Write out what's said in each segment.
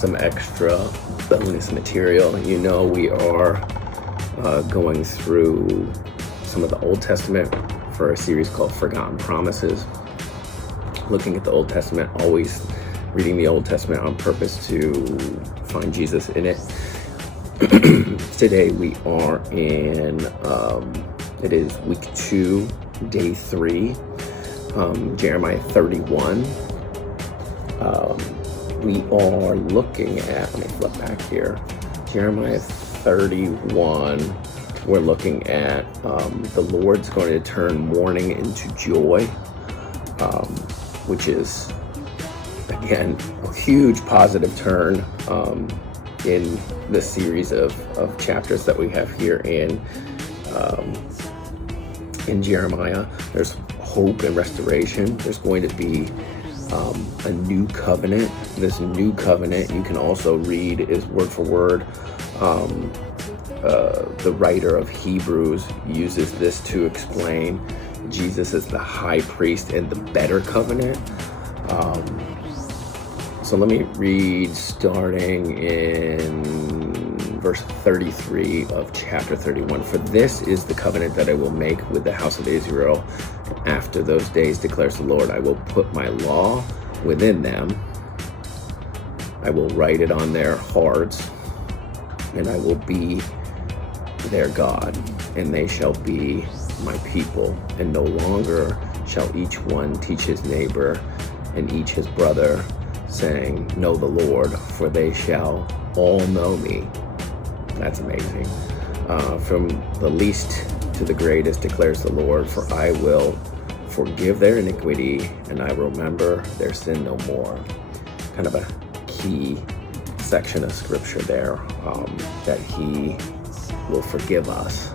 some extra bonus material. You know, we are going through some of the Old Testament for a series called Forgotten Promises. Looking at the Old Testament, always reading the Old Testament on purpose to find Jesus in it. Today we are in, it is week 2, day 3, Jeremiah 31. We are looking at, let me flip back here, Jeremiah 31. We're looking at the Lord's going to turn mourning into joy, which is, again, a huge positive turn in the series of chapters that we have here in Jeremiah. There's hope and restoration. There's going to be a new covenant. This new covenant, you can also read, is word for word. The writer of Hebrews uses this to explain Jesus as the high priest and the better covenant. So let me read starting in verse 33 of chapter 31. For this is the covenant that I will make with the house of Israel after those days, declares the Lord. I will put my law within them. I will write it on their hearts, and I will be their God, and they shall be my people. And no longer shall each one teach his neighbor and each his brother, saying, know the Lord, for they shall all know me. That's amazing. From the least to the greatest, declares the Lord, for I will forgive their iniquity and I will remember their sin no more. Kind of a key section of scripture there, that he will forgive us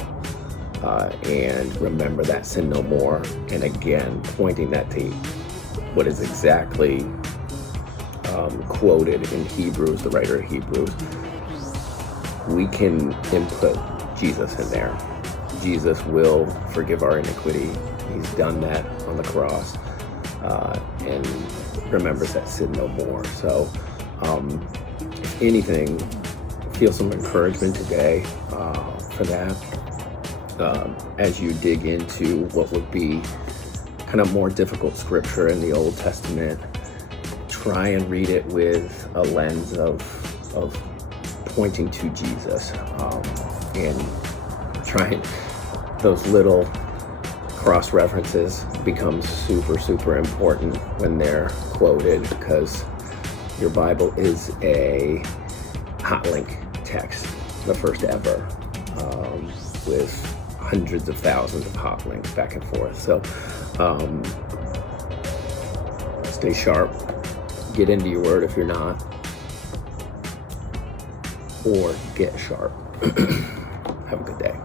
and remember that sin no more. And again, pointing that to what is exactly quoted in Hebrews, the writer of Hebrews. We can input Jesus in there. Jesus will forgive our iniquity. He's done that on the cross and remembers that sin no more. So if anything, feel some encouragement today for that as you dig into what would be kind of more difficult scripture in the Old Testament. Try and read it with a lens of pointing to Jesus, and trying those little cross references become super important when they're quoted, because your Bible is a hot link text, the first ever, with hundreds of thousands of hot links back and forth. So stay sharp. Get into your word if you're not, or get sharp. Have a good day.